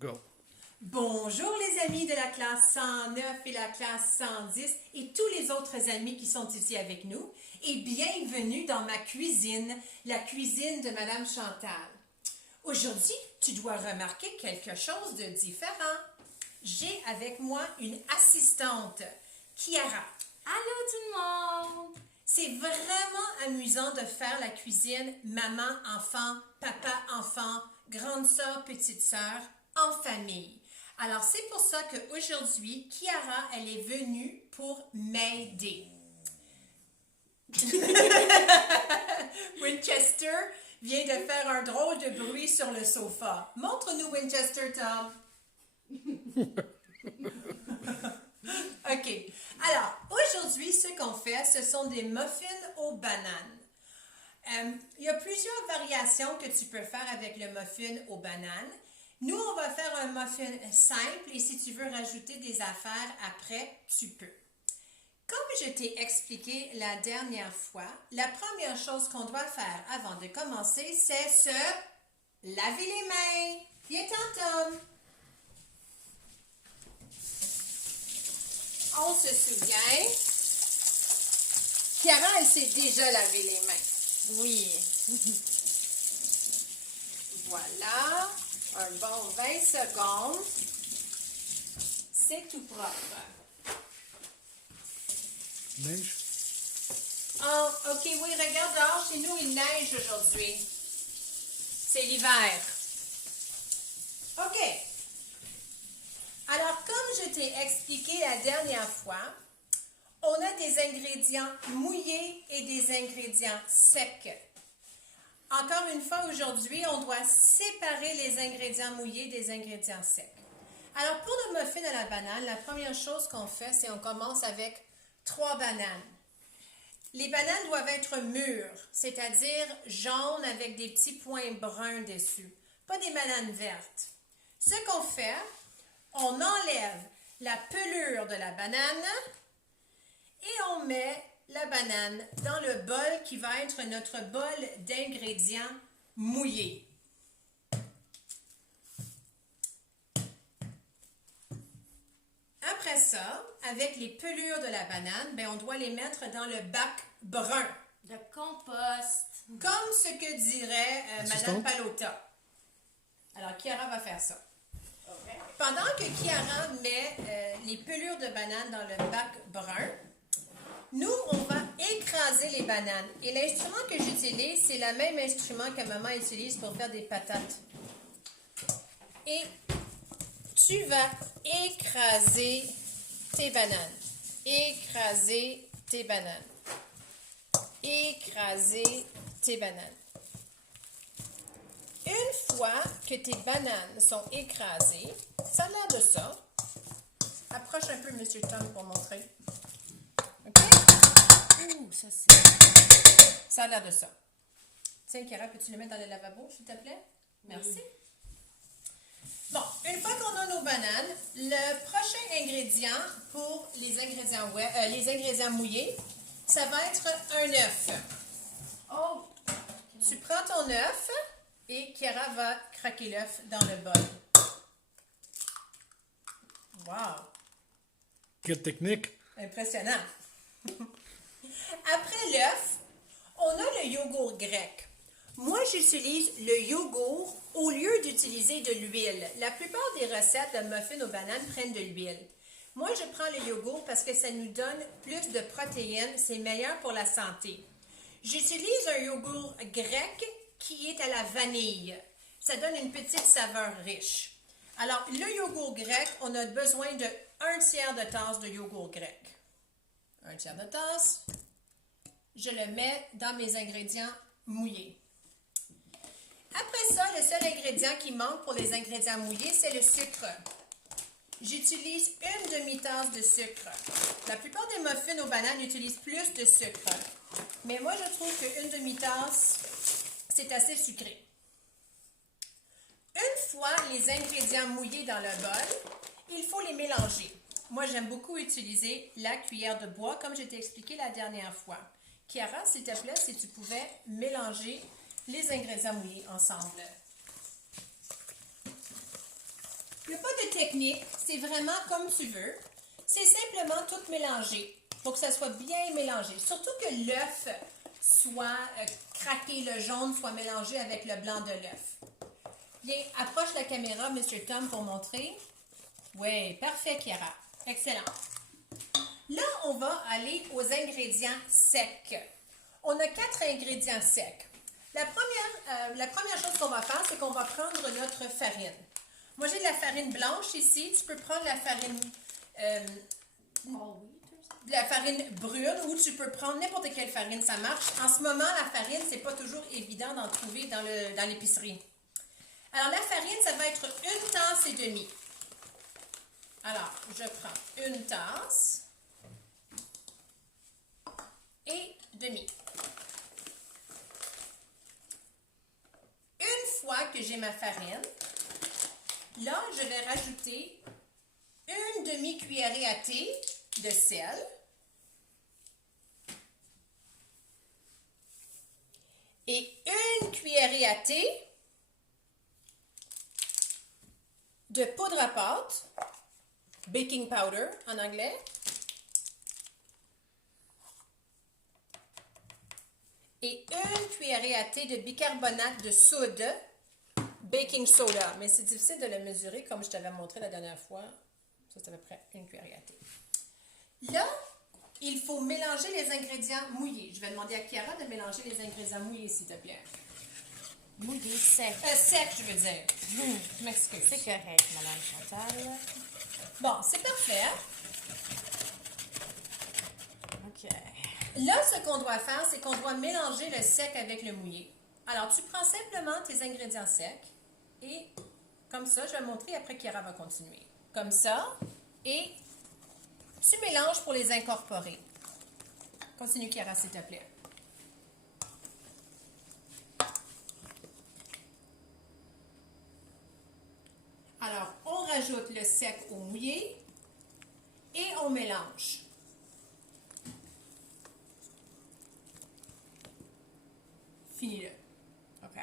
Go. Bonjour les amis de la classe 109 et la classe 110 et tous les autres amis qui sont ici avec nous et bienvenue dans ma cuisine, la cuisine de Madame Chantal. Aujourd'hui, tu dois remarquer quelque chose de différent. J'ai avec moi une assistante, Kiara. Allô tout le monde! C'est vraiment amusant de faire la cuisine maman-enfant, papa-enfant, grande sœur, petite sœur, en famille. Alors, c'est pour ça qu'aujourd'hui, Kiara, elle est venue pour m'aider. Winchester vient de faire un drôle de bruit sur le sofa. Montre-nous Winchester, Tom. OK. Alors, aujourd'hui, ce qu'on fait, ce sont des muffins aux bananes. Il y a plusieurs variations que tu peux faire avec le muffin aux bananes. Nous, on va faire un muffin simple et si tu veux rajouter des affaires après, tu peux. Comme je t'ai expliqué la dernière fois, la première chose qu'on doit faire avant de commencer, c'est se laver les mains. Viens-t'en, Tom. On se souvient, Kiara, elle s'est déjà lavé les mains. Oui. Voilà, un bon 20 secondes. C'est tout propre. Neige? Oh, OK, oui, regarde dehors, chez nous, il neige aujourd'hui. C'est l'hiver. OK. Alors, comme je t'ai expliqué la dernière fois, on a des ingrédients mouillés et des ingrédients secs. Encore une fois, aujourd'hui, on doit séparer les ingrédients mouillés des ingrédients secs. Alors, pour le muffin à la banane, la première chose qu'on fait, c'est qu'on commence avec 3 bananes. Les bananes doivent être mûres, c'est-à-dire jaunes avec des petits points bruns dessus, pas des bananes vertes. Ce qu'on fait, on enlève la pelure de la banane et on met la banane dans le bol qui va être notre bol d'ingrédients mouillés. Après ça, avec les pelures de la banane, on doit les mettre dans le bac brun, De compost. comme ce que dirait Madame Assistante? Palota. Alors, Kiara va faire ça. Okay. Pendant que Kiara met les pelures de banane dans le bac brun, nous, on va écraser les bananes. Et l'instrument que j'utilise, c'est le même instrument que maman utilise pour faire des patates. Et tu vas écraser tes bananes. Écraser tes bananes. Écraser tes bananes. Une fois que tes bananes sont écrasées, ça a l'air de ça. Approche un peu, M. Tom, pour montrer. OK? Ouh, ça c'est... Ça a l'air de ça. Tiens, Kiara, peux-tu le mettre dans le lavabo, s'il te plaît? Merci. Oui. Bon, une fois qu'on a nos bananes, le prochain ingrédient pour les ingrédients mouillés, ça va être un œuf. Oh! Tu prends ton œuf et Kiara va craquer l'œuf dans le bol. Wow! Quelle technique? Impressionnant. Après l'œuf, on a le yogourt grec. Moi, j'utilise le yogourt au lieu d'utiliser de l'huile. La plupart des recettes de muffins aux bananes prennent de l'huile. Moi, je prends le yogourt parce que ça nous donne plus de protéines. C'est meilleur pour la santé. J'utilise un yogourt grec qui est à la vanille. Ça donne une petite saveur riche. Alors, le yogourt grec, on a besoin de 1/3 de tasse de yogourt grec. 1/3 de tasse. Je le mets dans mes ingrédients mouillés. Après ça, le seul ingrédient qui manque pour les ingrédients mouillés, c'est le sucre. J'utilise 1 demi-tasse de sucre. La plupart des muffins aux bananes utilisent plus de sucre. Mais moi, je trouve que 1 demi-tasse, c'est assez sucré. Une fois les ingrédients mouillés dans le bol, il faut les mélanger. Moi, j'aime beaucoup utiliser la cuillère de bois, comme je t'ai expliqué la dernière fois. Kiara, s'il te plaît, si tu pouvais mélanger les ingrédients mouillés ensemble. Il n'y a pas de technique, c'est vraiment comme tu veux. C'est simplement tout mélanger pour que ça soit bien mélangé. Surtout que l'œuf soit craqué, le jaune soit mélangé avec le blanc de l'œuf. Bien, approche la caméra, Mr. Tom, pour montrer. Oui, parfait, Chiara. Excellent. Là, on va aller aux ingrédients secs. On a 4 ingrédients secs. La première chose qu'on va faire, c'est qu'on va prendre notre farine. Moi, j'ai de la farine blanche ici. Tu peux prendre la farine brune ou tu peux prendre n'importe quelle farine, ça marche. En ce moment, la farine, c'est pas toujours évident d'en trouver dans l'épicerie. Alors, la farine, ça va être 1 tasse et demie. Alors, je prends 1 tasse et demie. Une fois que j'ai ma farine, là, je vais rajouter 1 demi-cuillerée à thé de sel. Et 1 cuillerée à thé de poudre à pâte, baking powder en anglais. Et 1 cuillerée à thé de bicarbonate de soude, baking soda. Mais c'est difficile de le mesurer comme je t'avais montré la dernière fois. Ça, c'est à peu près 1 cuillerée à thé. Là, il faut mélanger les ingrédients mouillés. Je vais demander à Chiara de mélanger les ingrédients mouillés, s'il te plaît. Mouillé sec. Sec, je veux dire. Je m'excuse. C'est correct, Madame Chantal. Bon, c'est parfait. OK. Là, ce qu'on doit faire, c'est qu'on doit mélanger le sec avec le mouillé. Alors, tu prends simplement tes ingrédients secs et comme ça, je vais montrer après Chiara va continuer. Comme ça, et tu mélanges pour les incorporer. Continue, Chiara, s'il te plaît. Alors, on rajoute le sec au mouillé et on mélange. Finis-le. OK.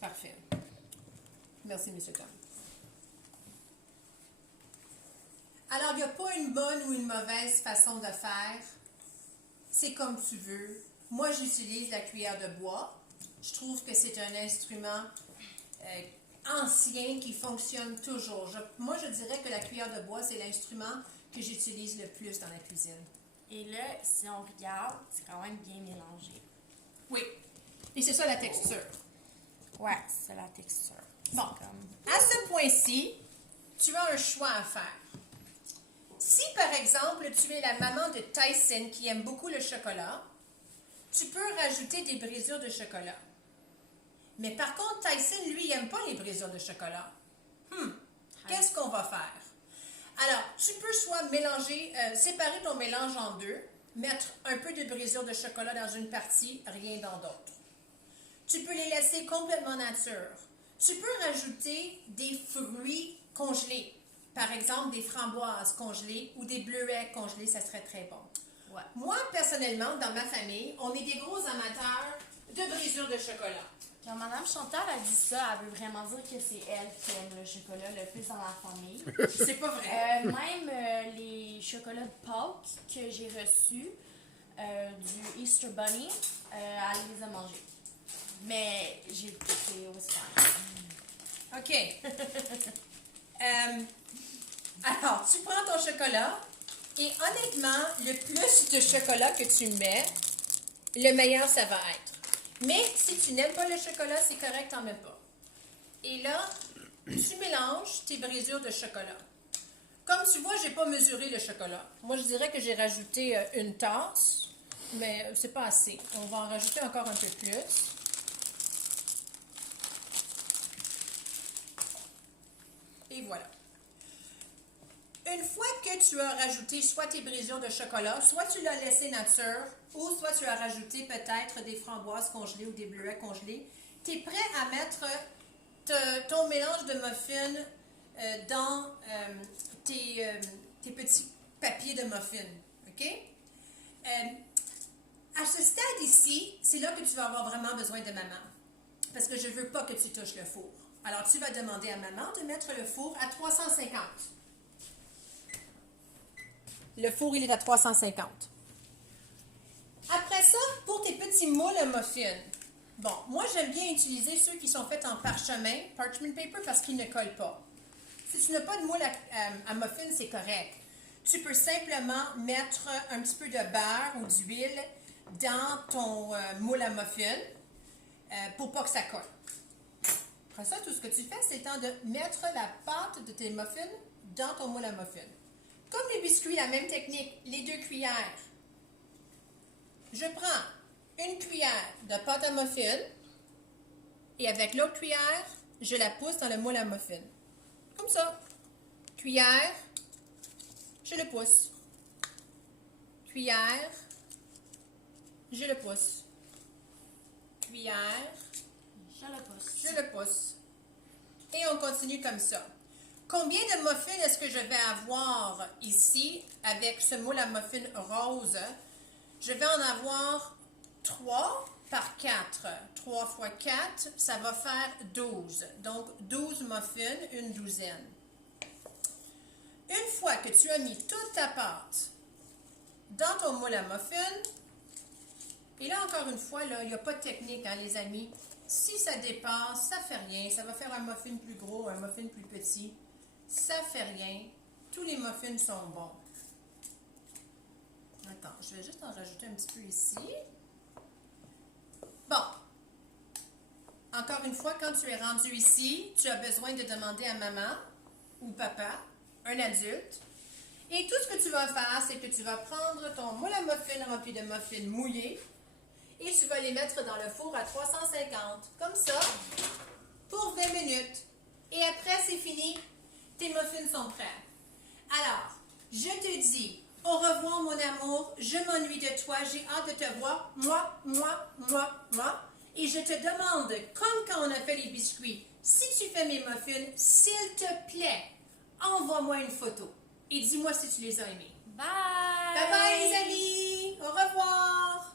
Parfait. Merci, M. Tom. Alors, il n'y a pas une bonne ou une mauvaise façon de faire. C'est comme tu veux. Moi, j'utilise la cuillère de bois. Je trouve que c'est un instrument ancien qui fonctionne toujours. Moi, je dirais que la cuillère de bois, c'est l'instrument que j'utilise le plus dans la cuisine. Et là, si on regarde, c'est quand même bien mélangé. Oui. Et c'est ça la texture. Ouais, c'est la texture. Bon, à ce point-ci, tu as un choix à faire. Si, par exemple, tu es la maman de Tyson qui aime beaucoup le chocolat, tu peux rajouter des brisures de chocolat. Mais par contre, Tyson, lui, il n'aime pas les brisures de chocolat. Qu'est-ce qu'on va faire? Alors, tu peux soit mélanger, séparer ton mélange en deux, mettre un peu de brisure de chocolat dans une partie, rien dans d'autres. Tu peux les laisser complètement nature. Tu peux rajouter des fruits congelés. Par exemple, des framboises congelées ou des bleuets congelés, ça serait très bon. Ouais. Moi, personnellement, dans ma famille, on est des gros amateurs de brisure de chocolat. Quand Madame Chantal a dit ça, elle veut vraiment dire que c'est elle qui aime le chocolat le plus dans la famille. C'est pas vrai. Même les chocolats de Pâques que j'ai reçus du Easter Bunny, elle les a mangés. Mais j'ai goûté au stand. OK. Alors, tu prends ton chocolat et honnêtement, le plus de chocolat que tu mets, le meilleur ça va être. Mais si tu n'aimes pas le chocolat, c'est correct, t'en mets pas. Et là, tu mélanges tes brisures de chocolat. Comme tu vois, j'ai pas mesuré le chocolat. Moi, je dirais que j'ai rajouté 1 tasse, mais c'est pas assez. On va en rajouter encore un peu plus. Et voilà. Une fois que tu as rajouté soit tes brisures de chocolat, soit tu l'as laissé nature, ou soit tu as rajouté peut-être des framboises congelées ou des bleuets congelés, tu es prêt à mettre ton mélange de muffins dans tes petits papiers de muffins. OK? À ce stade ici, c'est là que tu vas avoir vraiment besoin de maman. Parce que je ne veux pas que tu touches le four. Alors, tu vas demander à maman de mettre le four à 350. Le four, il est à 350. Après ça, pour tes petits moules à muffins, bon, moi, j'aime bien utiliser ceux qui sont faits en parchemin, parchment paper, parce qu'ils ne collent pas. Si tu n'as pas de moule à muffins, c'est correct. Tu peux simplement mettre un petit peu de beurre ou d'huile dans ton moule à muffins pour pas que ça colle. Après ça, tout ce que tu fais, c'est le temps de mettre la pâte de tes muffins dans ton moule à muffins. Comme les biscuits, la même technique, les 2 cuillères. Je prends une cuillère de pâte à muffins et avec l'autre cuillère, je la pousse dans le moule à muffins. Comme ça. Cuillère, je le pousse. Cuillère, je le pousse. Cuillère, Je le pousse. je le pousse. Et on continue comme ça. Combien de muffins est-ce que je vais avoir ici avec ce moule à muffins rose? Je vais en avoir 3 par 4. 3 fois 4, ça va faire 12. Donc, 12 muffins, une douzaine. Une fois que tu as mis toute ta pâte dans ton moule à muffins, et là, encore une fois, là, il n'y a pas de technique, hein, les amis. Si ça dépasse, ça fait rien. Ça va faire un muffin plus gros, un muffin plus petit. Ça fait rien. Tous les muffins sont bons. Attends, je vais juste en rajouter un petit peu ici. Bon. Encore une fois, quand tu es rendu ici, tu as besoin de demander à maman ou papa, un adulte. Et tout ce que tu vas faire, c'est que tu vas prendre ton moule à muffins rempli de muffins mouillés et tu vas les mettre dans le four à 350, comme ça, pour 20 minutes. Et après, c'est fini. Tes muffins sont prêts. Alors, je te dis au revoir, mon amour. Je m'ennuie de toi. J'ai hâte de te voir. Moi. Et je te demande, comme quand on a fait les biscuits, si tu fais mes muffins, s'il te plaît, envoie-moi une photo. Et dis-moi si tu les as aimés. Bye! Bye bye, les amis. Au revoir.